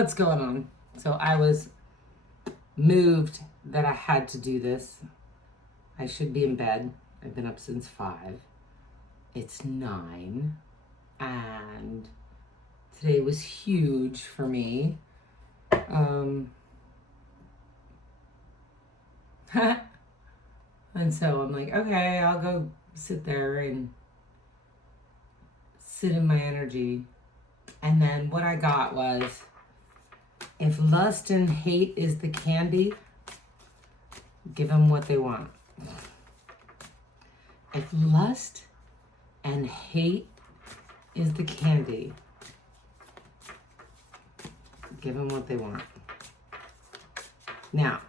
What's going on? So I was moved that I had to do this. I should be in bed. I've been up since 5. It's 9. And today was huge for me. And so I'm like, okay, I'll go sit there and sit in my energy. And then what I got was, if lust and hate is the candy, give them what they want. If lust and hate is the candy, give them what they want. Now,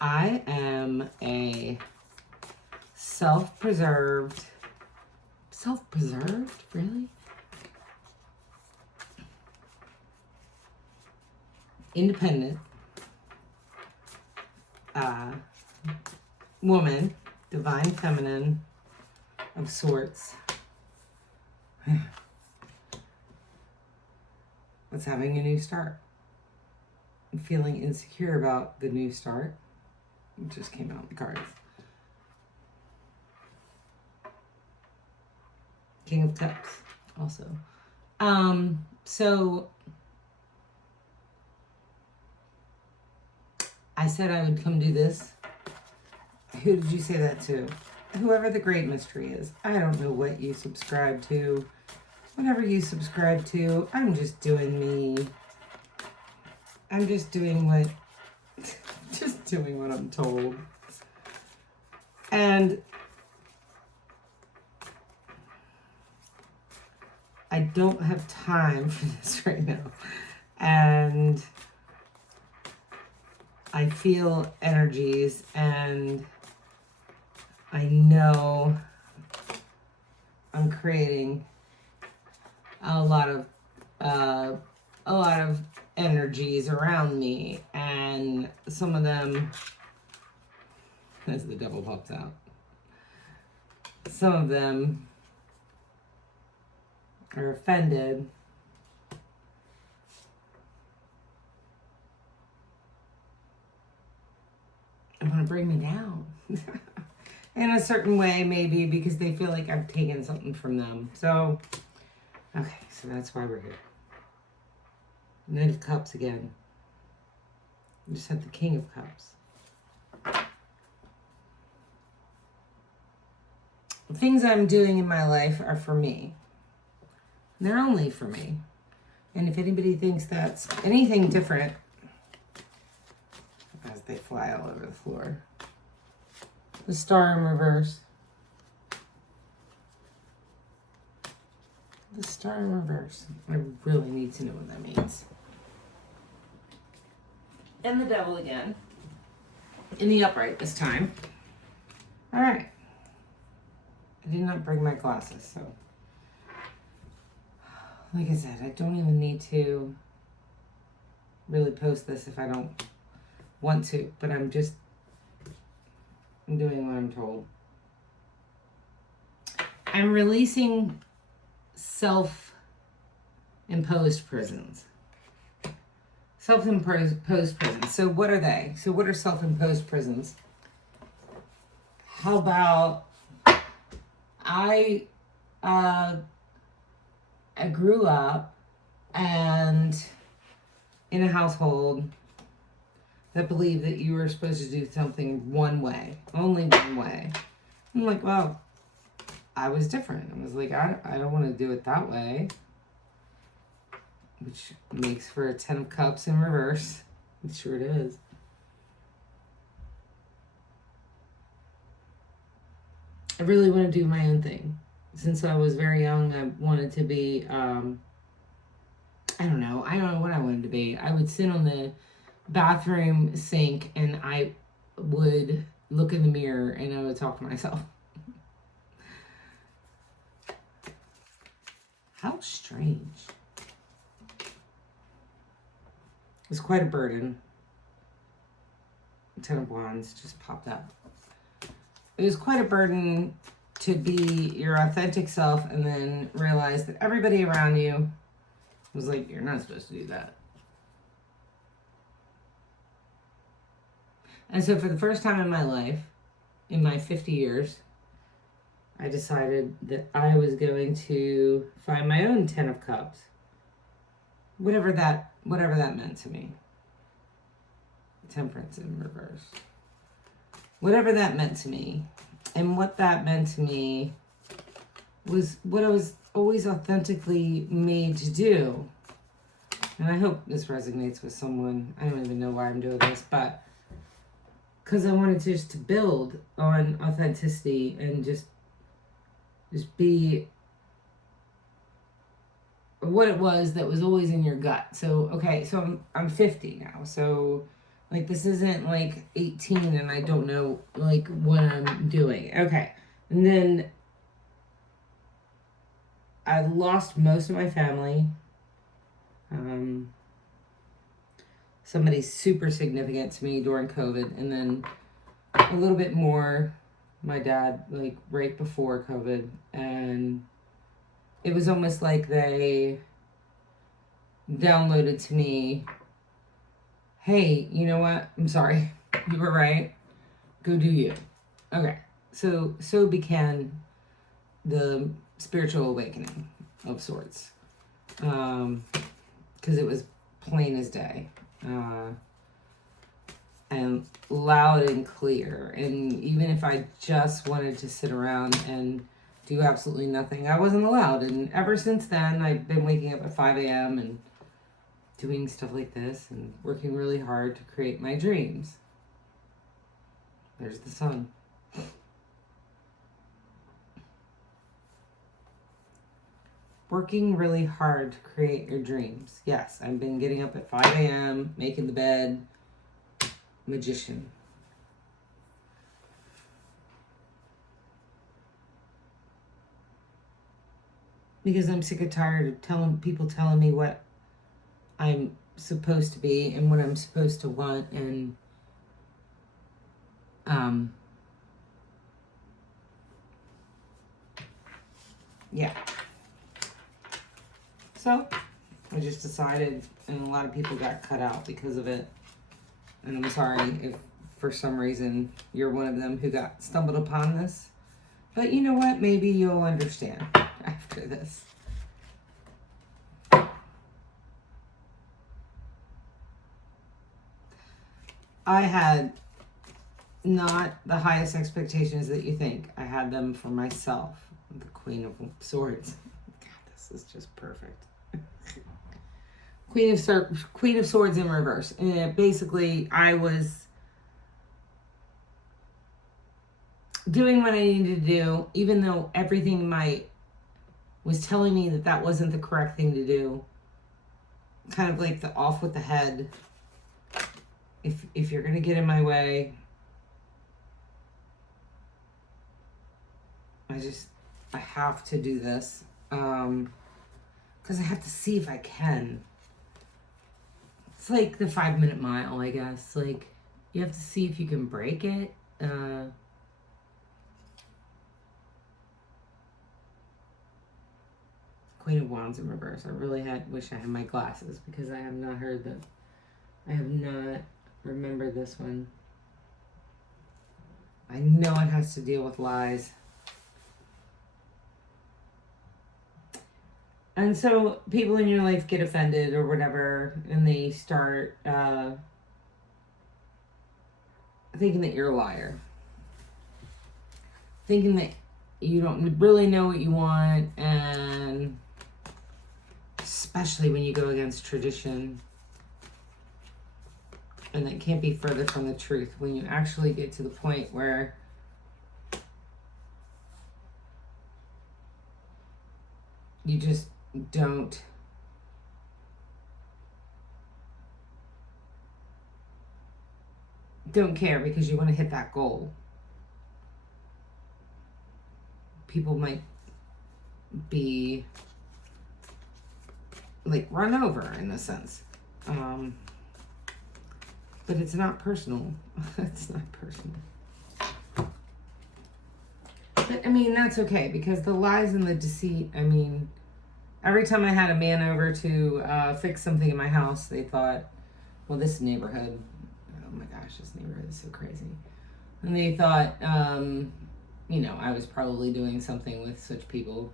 I am a self-preserved, really? Independent woman, divine feminine of sorts, that's having a new start. I'm feeling insecure about the new start. It just came out in the cards. King of Cups also. So I said I would come do this. Who did you say that to? Whoever the great mystery is. I don't know what you subscribe to. Whatever you subscribe to, I'm just doing me. I'm just doing what I'm told. And I don't have time for this right now. And I feel energies, and I know I'm creating a lot of energies around me, and some of them, as the devil pops out, some of them are offended. And want to bring me down in a certain way, maybe because they feel like I've taken something from them. So, okay, so that's why we're here. Knight of Cups again. I just had the King of Cups. The things I'm doing in my life are for me. They're only for me. And if anybody thinks that's anything different, as they fly all over the floor. The Star in reverse. The Star in reverse. I really need to know what that means. And the Devil again. In the upright this time. All right. I did not bring my glasses, so. Like I said, I don't even need to really post this if I don't want to, but I'm doing what I'm told. I'm releasing self-imposed prisons. Self-imposed prisons. So what are they? So what are self-imposed prisons? How about I grew up and in a household that believed that you were supposed to do something one way, only one way. I'm like, well, I was different. I was like, I don't want to do it that way. Which makes for a 10 of Cups in reverse. It sure it is. I really want to do my own thing. Since I was very young, I wanted to be, I don't know what I wanted to be. I would sit on the bathroom sink and I would look in the mirror and I would talk to myself. How strange. It's quite a burden. 10 of Wands just popped up. It was quite a burden to be your authentic self and then realize that everybody around you was like, you're not supposed to do that. And so for the first time in my life, in my 50 years, I decided that I was going to find my own 10 of cups. Whatever that meant to me. Temperance in reverse. Whatever that meant to me. And what that meant to me was what I was always authentically made to do. And I hope this resonates with someone. I don't even know why I'm doing this, but because I wanted to build on authenticity and just be what it was that was always in your gut. So, okay, so I'm 50 now. So, like, this isn't like 18 and I don't know, like, what I'm doing. Okay. And then I lost most of my family. Somebody super significant to me during COVID. And then a little bit more, my dad, like, right before COVID. And it was almost like they downloaded to me, hey, you know what? I'm sorry. You were right. Go do you. Okay. So began the spiritual awakening of sorts. Because it was plain as day. And loud and clear. And even if I just wanted to sit around and do absolutely nothing, I wasn't allowed. And ever since then, I've been waking up at 5 a.m. and doing stuff like this and working really hard to create my dreams. There's the sun. Working really hard to create your dreams. Yes, I've been getting up at 5 a.m., making the bed. Magician. Because I'm sick and tired of people telling me what I'm supposed to be and what I'm supposed to want, and yeah. So I just decided, and a lot of people got cut out because of it. And I'm sorry if for some reason you're one of them who got stumbled upon this. But you know what? Maybe you'll understand after this. I had not the highest expectations that you think. I had them for myself. The Queen of Swords. God, this is just perfect. Queen of Swords in reverse. And basically, I was doing what I needed to do, even though everything was telling me that wasn't the correct thing to do. Kind of like the off with the head. If you're gonna get in my way, I have to do this, because I have to see if I can. It's like the 5-minute mile, I guess. Like, you have to see if you can break it. Queen of Wands in reverse. I really wish I had my glasses, because I have not heard that. I have not remembered this one. I know it has to deal with lies. And so people in your life get offended or whatever, and they start thinking that you're a liar. Thinking that you don't really know what you want, and especially when you go against tradition. And that can't be further from the truth when you actually get to the point where you just don't care because you want to hit that goal. People might be like run over in a sense. But it's not personal. It's not personal. But I mean, that's okay, because the lies and the deceit, I mean, Every time I had a man over to fix something in my house, they thought, well, this neighborhood, oh my gosh, this neighborhood is so crazy. And they thought, I was probably doing something with such people.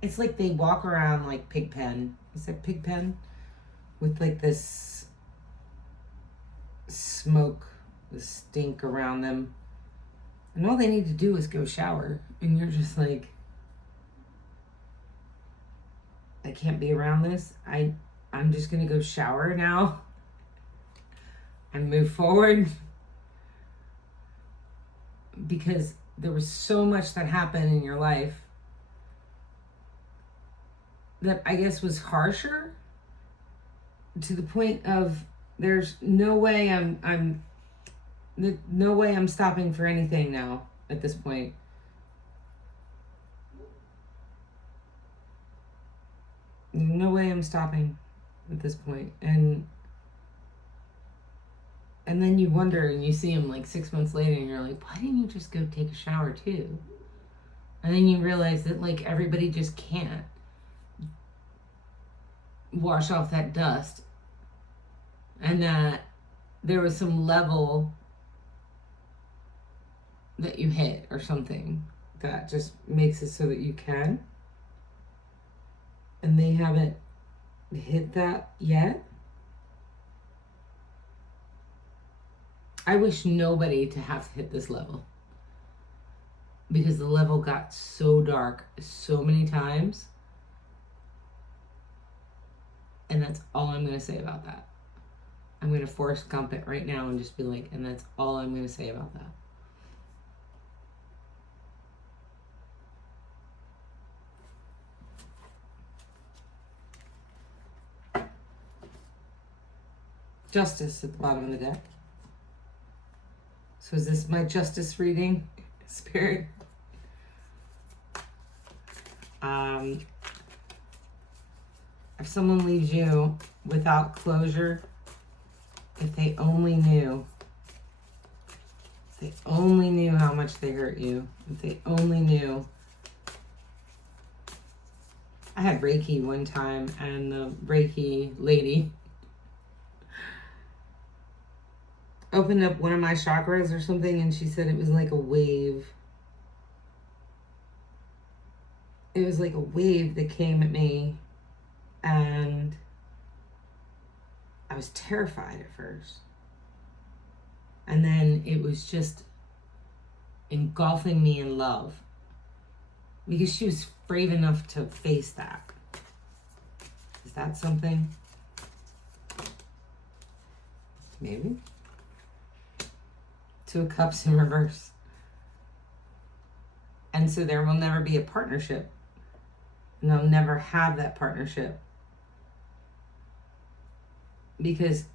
It's like they walk around like Pigpen. Is that Pigpen? With like this smoke, the stink around them. And all they need to do is go shower. And you're just like, I can't be around this. I'm just going to go shower now and move forward. Because there was so much that happened in your life that I guess was harsher, to the point of there's no way I'm stopping for anything now at this point. No way I'm stopping at this point. And then you wonder, and you see him like 6 months later, and you're like, why didn't you just go take a shower too? And then you realize that like everybody just can't wash off that dust, and that there was some level that you hit or something that just makes it so that you can, and they haven't hit that yet. I wish nobody to have to hit this level, because the level got so dark so many times. And that's all I'm going to say about that. I'm going to Forrest Gump it right now and just be like, and that's all I'm going to say about that. Justice at the bottom of the deck. So is this my justice reading, Spirit? If someone leaves you without closure, if they only knew how much they hurt you, if they only knew. I had Reiki one time, and the Reiki lady opened up one of my chakras or something, and she said it was like a wave. It was like a wave that came at me, and I was terrified at first. And then it was just engulfing me in love, because she was brave enough to face that. Is that something? Maybe. Two of Cups in reverse. And so there will never be a partnership. And they'll never have that partnership. Because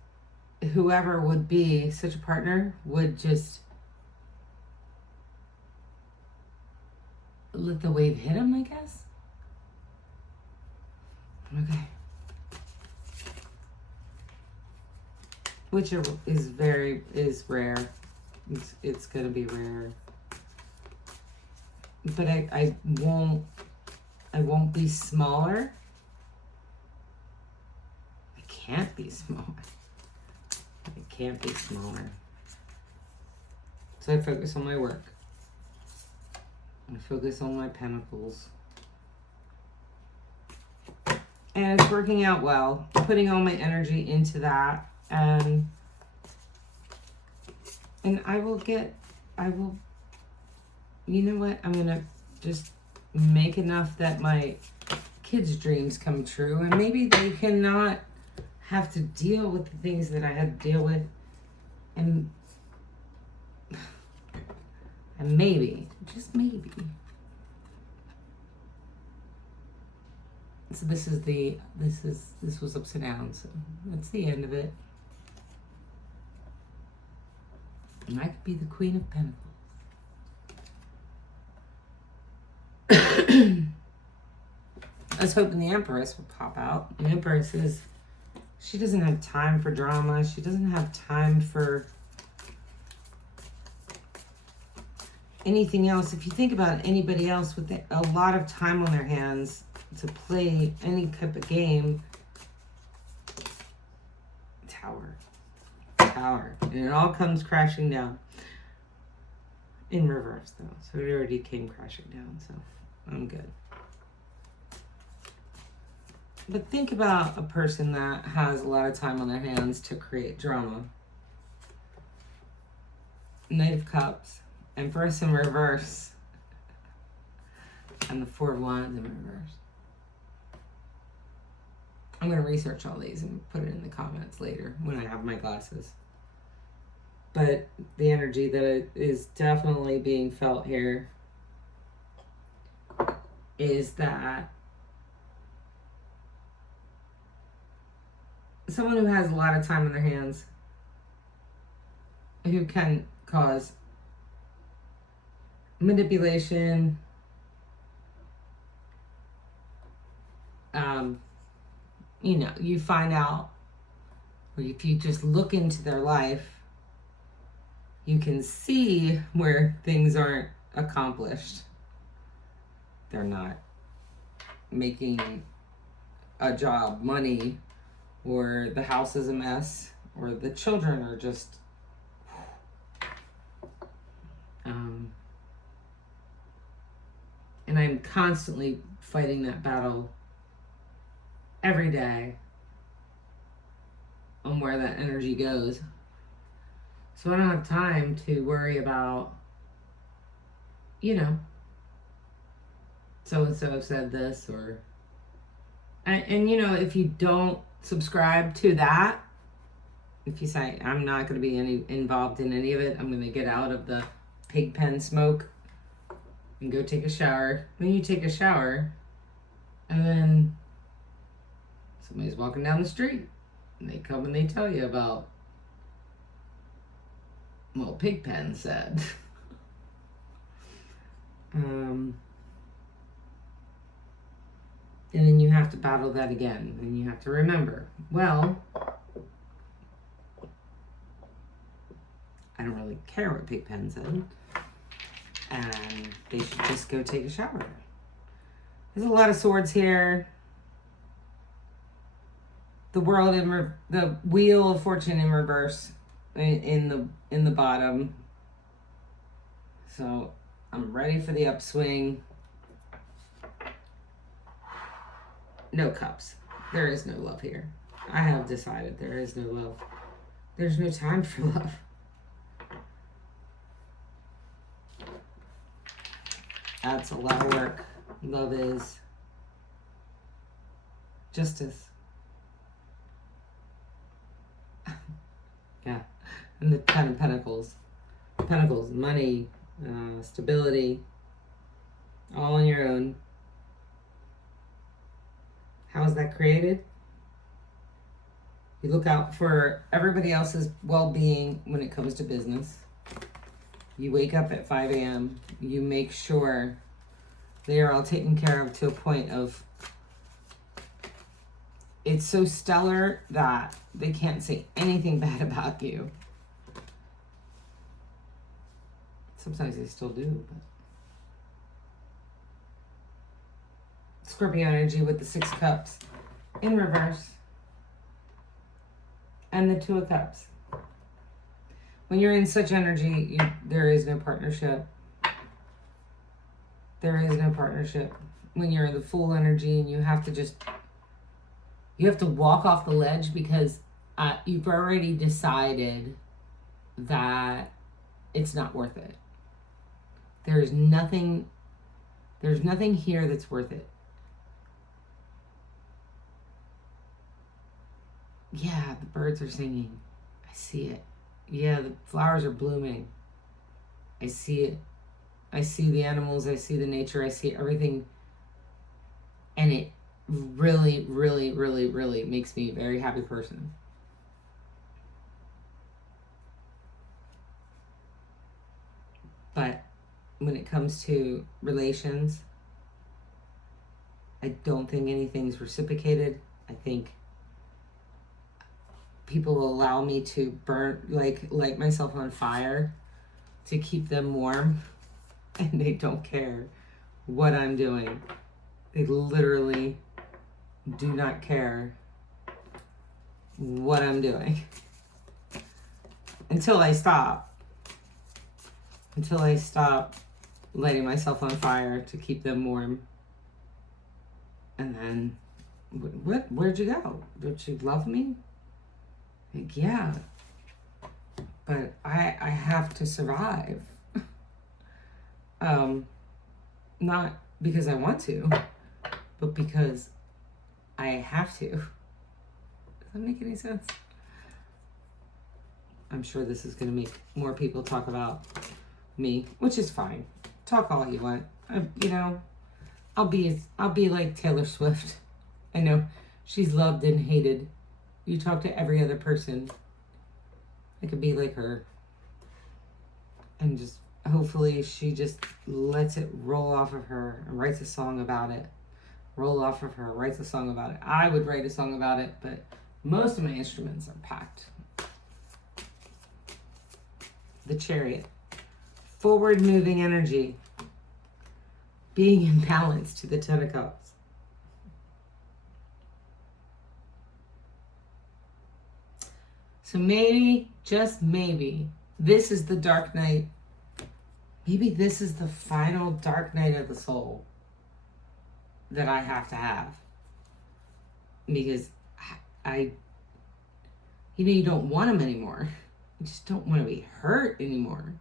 whoever would be such a partner would just let the wave hit him, I guess. Okay. Which is rare. It's gonna be rare. But I won't be smaller. I can't be smaller. I can't be smaller. So I focus on my work. I focus on my pentacles. And it's working out well. Putting all my energy into that. And I will, you know what? I'm going to just make enough that my kids' dreams come true. And maybe they cannot have to deal with the things that I had to deal with. And maybe, just maybe. So this was upside down, so that's the end of it. And I could be the Queen of Pentacles. I was hoping the Empress would pop out. The Empress is, she doesn't have time for drama. She doesn't have time for anything else, if you think about anybody else with a lot of time on their hands to play any type of game, Tower. And it all comes crashing down. In reverse, though. So it already came crashing down, so I'm good. But think about a person that has a lot of time on their hands to create drama. Knight of Cups, Empress in reverse, and the Four of Wands in reverse. I'm going to research all these and put it in the comments later when I have my glasses. But the energy that is definitely being felt here is that someone who has a lot of time on their hands, who can cause manipulation, you find out, or if you just look into their life, you can see where things aren't accomplished. They're not making a job, money, or the house is a mess, or the children are just and I'm constantly fighting that battle every day on where that energy goes. So I don't have time to worry about, so-and-so said this, or, and if you don't subscribe to that, if you say, I'm not going to be involved in any of it, I'm going to get out of the pig pen smoke and go take a shower. Then you take a shower, and then somebody's walking down the street, and they come and they tell you about, well, Pigpen said. And then you have to battle that again. And you have to remember, well, I don't really care what Pigpen said. And they should just go take a shower. There's a lot of swords here. The world the wheel of fortune in reverse in the bottom. So I'm ready for the upswing. No cups. There is no love here. I have decided there is no love. There's no time for love. That's a lot of work. Love is justice. Yeah. And the Ten of Pentacles. Pentacles, money, stability, all on your own. How is that created? You look out for everybody else's well-being when it comes to business. You wake up at 5 a.m. You make sure they are all taken care of to a point of it's so stellar that they can't say anything bad about you. Sometimes they still do, but Scorpio energy with the 6 cups in reverse and the 2 of cups. When you're in such energy, there is no partnership. There is no partnership. When you're in the full energy and you have to walk off the ledge because you've already decided that it's not worth it. There's nothing here that's worth it. Yeah, the birds are singing. I see it. Yeah, the flowers are blooming. I see it. I see the animals. I see the nature. I see everything. And it really, really, really, really makes me a very happy person. But when it comes to relations, I don't think anything's reciprocated. I think people will allow me to light myself on fire to keep them warm. and they don't care what I'm doing. They literally do not care what I'm doing until I stop. Until I stop lighting myself on fire to keep them warm. And then, where'd you go? Don't you love me? Like, yeah, but I have to survive. Not because I want to, but because I have to. Does that make any sense? I'm sure this is going to make more people talk about me, which is fine. Talk all you want. I'll be like Taylor Swift. I know she's loved and hated. You talk to every other person. I could be like her. And just hopefully she just lets it roll off of her and writes a song about it. Roll off of her, writes a song about it. I would write a song about it, but most of my instruments are packed. The Chariot. Forward moving energy. Being in balance to the Ten of Cups. So maybe, just maybe, this is the dark night. Maybe this is the final dark night of the soul that I have to have. Because you don't want them anymore. You just don't want to be hurt anymore.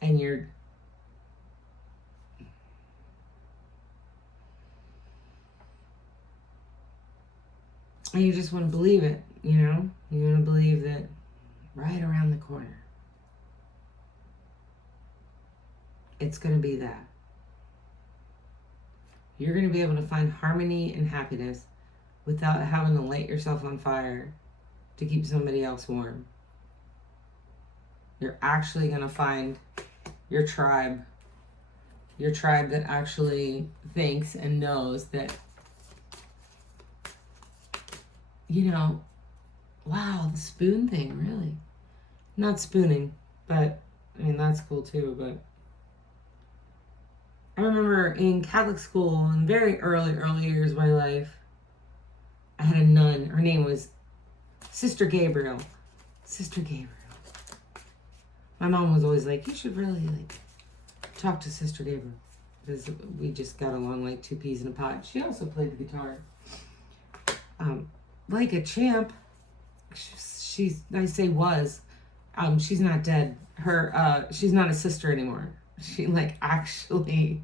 And you just want to believe it, You want to believe that right around the corner, it's going to be that. You're going to be able to find harmony and happiness without having to light yourself on fire to keep somebody else warm. You're actually going to find your tribe that actually thinks and knows that, wow, the spoon thing, really. Not spooning, but, that's cool too, but I remember in Catholic school, in very early years of my life, I had a nun. Her name was Sister Gabriel. Sister Gabriel. My mom was always like, you should really, talk to Sister Gabriel. Because we just got along like two peas in a pod. She also played the guitar. Like a champ. She's not dead. She's not a sister anymore. She actually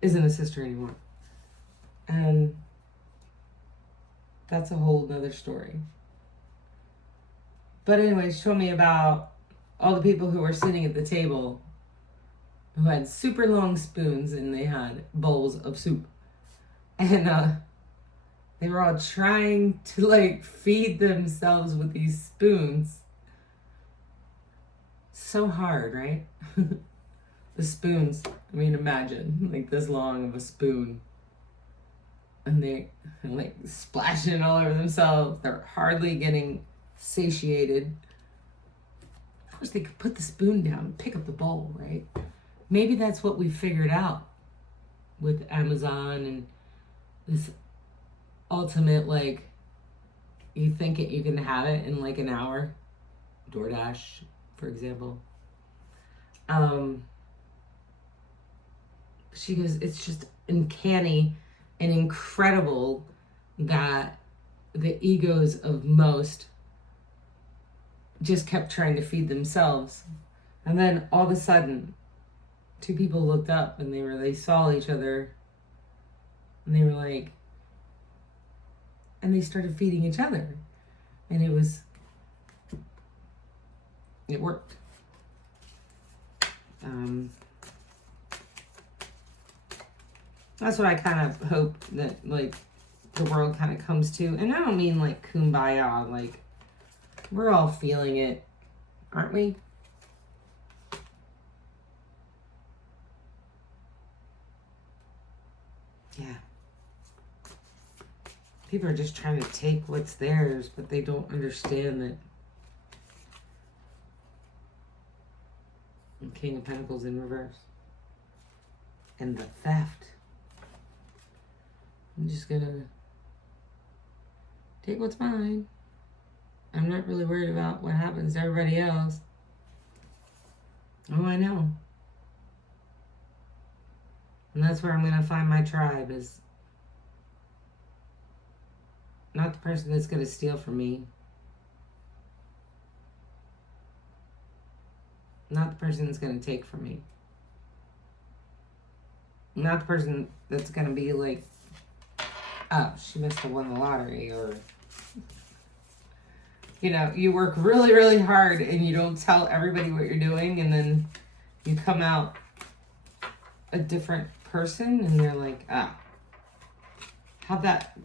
isn't a sister anymore. And that's a whole nother story. But anyway, she told me about all the people who were sitting at the table who had super long spoons and they had bowls of soup. And they were all trying to feed themselves with these spoons. So hard, right? The spoons. Imagine this long of a spoon. And they're splashing all over themselves. They're hardly getting satiated. Of course, they could put the spoon down and pick up the bowl, right? Maybe that's what we figured out with Amazon and this ultimate, you think you can have it in an hour. DoorDash, for example. She goes, it's just uncanny and incredible that the egos of most just kept trying to feed themselves. And then all of a sudden, two people looked up and they saw each other and they were and they started feeding each other. And it worked. That's what I kind of hope that the world kind of comes to. And I don't mean kumbaya, we're all feeling it, aren't we? Yeah. People are just trying to take what's theirs, but they don't understand that. King of Pentacles in reverse. And the theft. I'm just gonna take what's mine. I'm not really worried about what happens to everybody else. Oh, I know. And that's where I'm gonna find my tribe, is not the person that's gonna steal from me. Not the person that's gonna take from me. Not the person that's gonna be like, oh, she must have won the lottery, or, you know, you work really, really hard and you don't tell everybody what you're doing, and then you come out a different person and they're like, ah,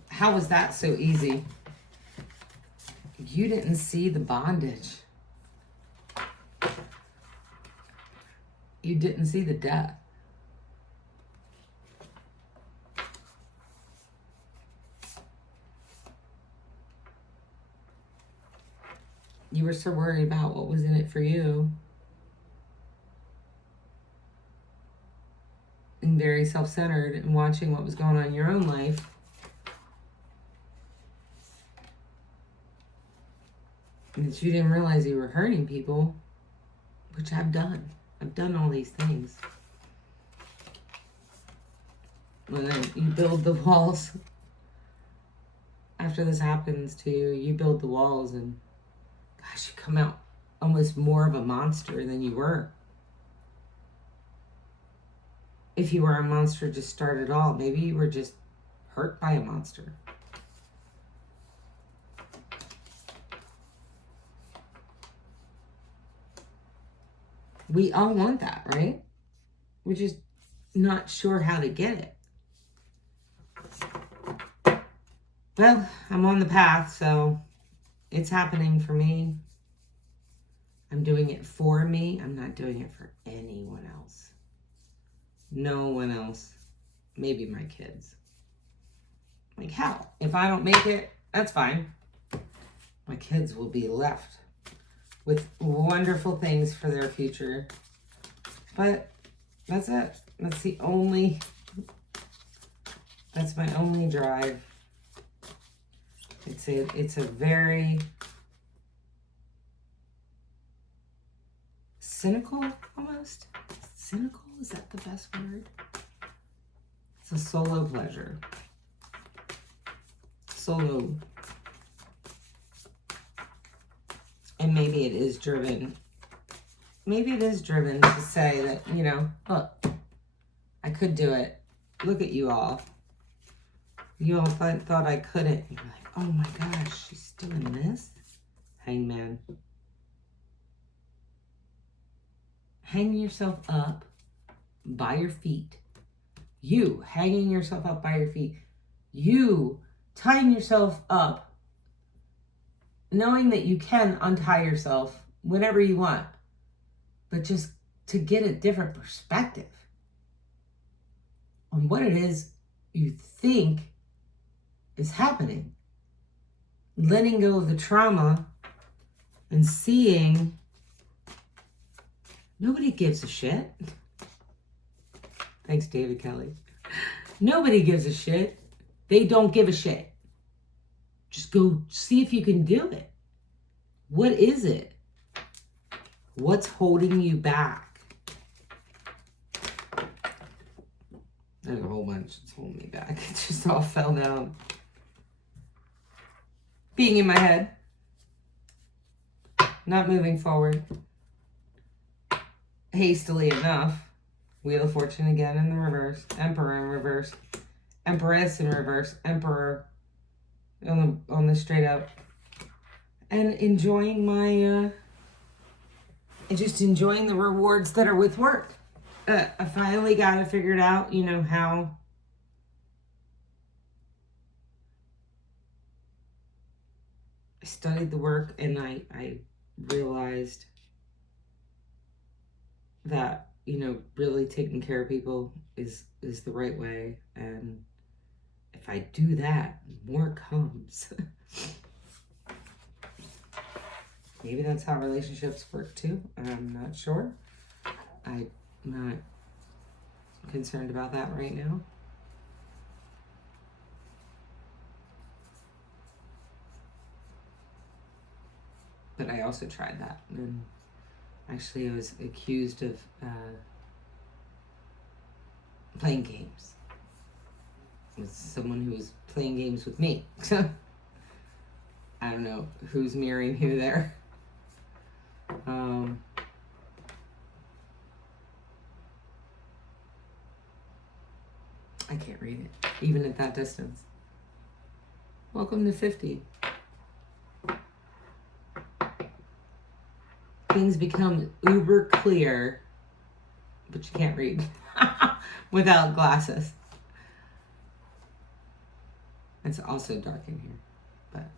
how was that so easy? You didn't see the bondage. You didn't see the death. You were so worried about what was in it for you. And very self-centered and watching what was going on in your own life. And that you didn't realize you were hurting people, which I've done. I've done all these things. When you build the walls, after this happens to you, you build the walls, and gosh, you come out almost more of a monster than you were. If you were a monster to start it all, maybe you were just hurt by a monster. We all want that, right? We're just not sure how to get it. Well, I'm on the path, so it's happening for me. I'm doing it for me. I'm not doing it for anyone else. No one else. Maybe my kids. Like, hell, if I don't make it, that's fine. My kids will be left with wonderful things for their future. But that's it. That's my only drive. It's a very cynical, almost. Cynical, is that the best word? It's a solo pleasure. Solo. And maybe it is driven. Maybe it is driven to say that, you know, look, I could do it. Look at you all. You all thought I couldn't. You're like, oh my gosh, she's doing this? Hangman. Hang yourself up by your feet. You hanging yourself up by your feet. You tying yourself up, knowing that you can untie yourself whenever you want, but just to get a different perspective on what it is you think is happening. Letting go of the trauma and seeing nobody gives a shit. Thanks, David Kelly. Nobody gives a shit. They don't give a shit. Just go see if you can do it. What is it? What's holding you back? There's a whole bunch that's holding me back. It just all fell down. Being in my head. Not moving forward. Hastily enough. Wheel of Fortune again in the reverse. Emperor in reverse. Empress in reverse. Emperor on the straight up. And enjoying my... just enjoying the rewards that are with work. I finally got it figured out, you know, how... I studied the work and I realized that, you know, really taking care of people is the right way. And if I do that, more comes. Maybe that's how relationships work too. I'm not sure. I'm not concerned about that right now. But I also tried that, and actually I was accused of playing games with someone who was playing games with me. So I don't know who's mirroring who there. I can't read it, even at that distance. Welcome to 50. Things become uber clear, but you can't read without glasses. It's also dark in here, but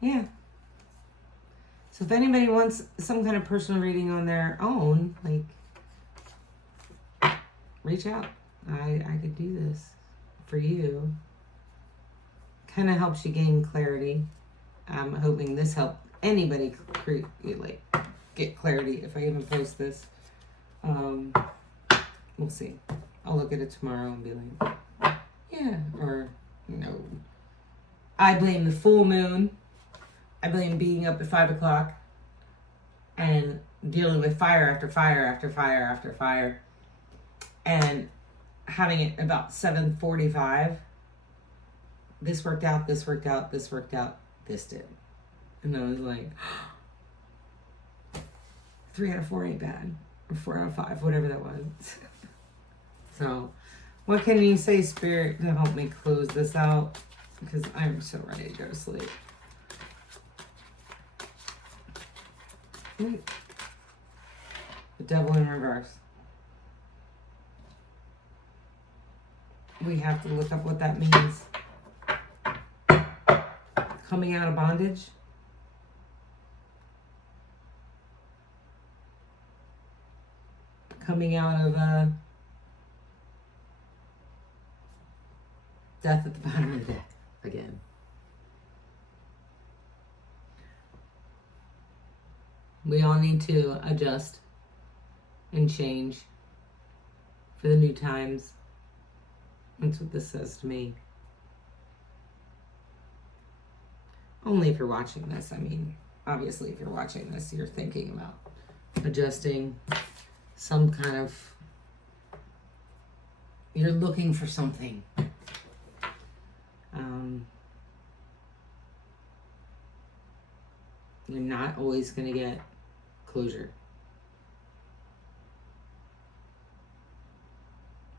yeah. So if anybody wants some kind of personal reading on their own, like, reach out. I could do this for you. Kind of helps you gain clarity. I'm hoping this helped anybody get clarity if I even post this. We'll see. I'll look at it tomorrow and be like, yeah, or no. I blame the full moon. I blame being up at 5 o'clock and dealing with fire after fire after fire after fire, and having it about 7:45. This worked out, this worked out, this worked out, this did. And I was like, 3 out of 4 ain't bad. Or 4 out of 5, whatever that was. So, what can you say, Spirit, to help me close this out? Because I'm so ready to go to sleep. The Devil in reverse. We have to look up what that means. Coming out of bondage. Coming out of death at the bottom of the deck again. We all need to adjust and change for the new times. That's what this says to me. Only if you're watching this. I mean, obviously if you're watching this, you're thinking about adjusting some kind of, you're looking for something. You're not always going to get closure.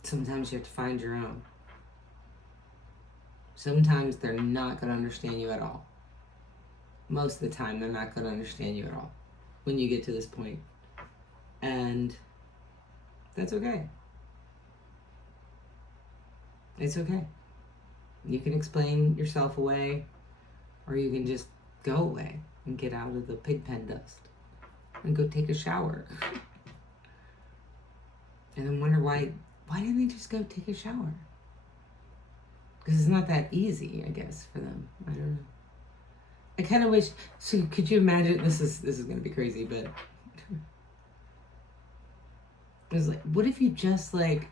Sometimes you have to find your own. Sometimes they're not going to understand you at all. Most of the time, they're not going to understand you at all when you get to this point. And that's okay. It's okay. You can explain yourself away, or you can just go away and get out of the pig pen dust and go take a shower. And then wonder why didn't they just go take a shower? Because it's not that easy, I guess, for them. I don't know. I kind of wish, so could you imagine, this is going to be crazy, but it was like, what if you just like,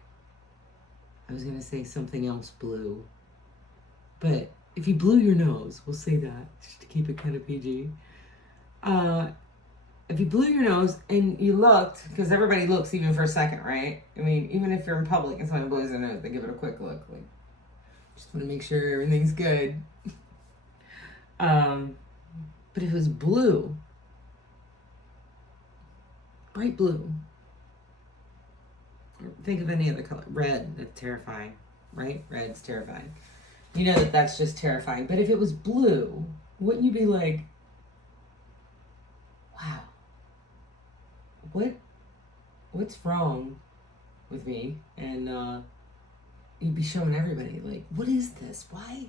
I was going to say something else blew, but if you blew your nose, we'll say that, just to keep it kind of PG. If you blew your nose and you looked, because everybody looks even for a second, right? I mean, even if you're in public and someone blows their nose, they give it a quick look, like, just want to make sure everything's good. But if it was blue, bright blue, or think of any other color, red, that's terrifying, right? Red's terrifying. You know that's just terrifying. But if it was blue, wouldn't you be like, wow, what's wrong with me? And you'd be showing everybody, like, what is this? Why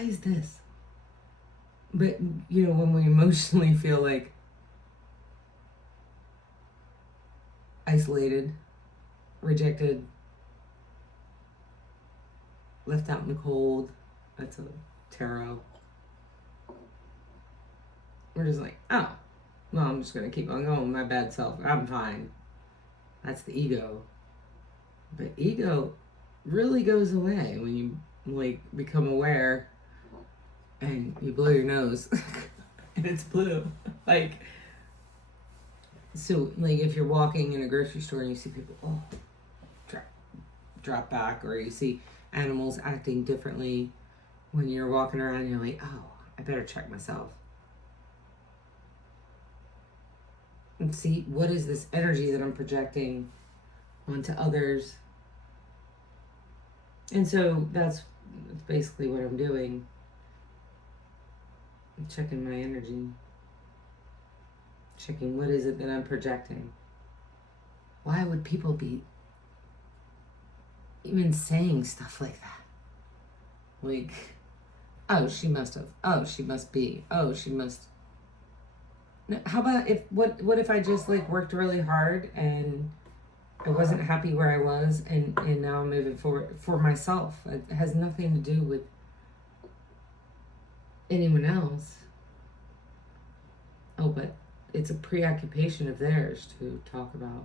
is this? But, you know, when we emotionally feel like isolated, rejected, left out in the cold, that's a tarot. We're just like, oh, well, I'm just going to keep on going. My bad self. I'm fine. That's the ego. But ego really goes away when you like become aware and you blow your nose and it's blue. Like, so like if you're walking in a grocery store and you see people, drop back, or you see animals acting differently when you're walking around, you're like, oh, I better check myself. And see, what is this energy that I'm projecting onto others? And so that's basically what I'm doing. I'm checking my energy. Checking what is it that I'm projecting. Why would people be even saying stuff like that? Like, oh, she must have. Oh, she must be. Oh, she must. How about if what if I just like worked really hard and I wasn't happy where I was, and now I'm moving forward for myself. It has nothing to do with anyone else. Oh, but it's a preoccupation of theirs to talk about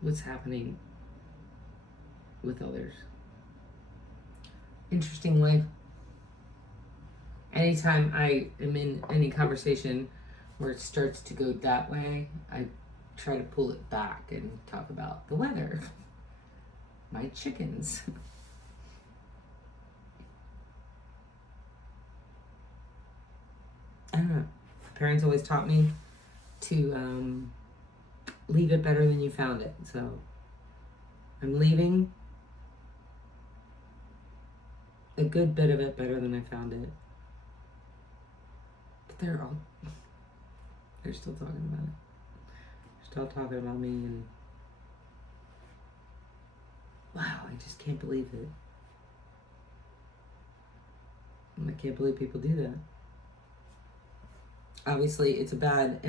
what's happening with others. Interesting life. Anytime I am in any conversation where it starts to go that way, I try to pull it back and talk about the weather, my chickens. I don't know. Parents always taught me to leave it better than you found it. So I'm leaving a good bit of it better than I found it. But they're still talking about it. They're still talking about me, and wow, I just can't believe it. I can't believe people do that. Obviously, it's a bad,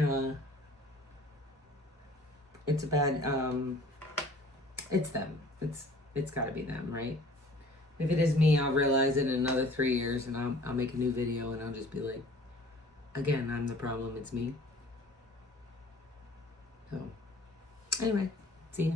it's them. It's gotta be them, right? If it is me, I'll realize it in another 3 years, and I'll make a new video, and I'll just be like, again, I'm the problem, it's me. So, anyway, see ya.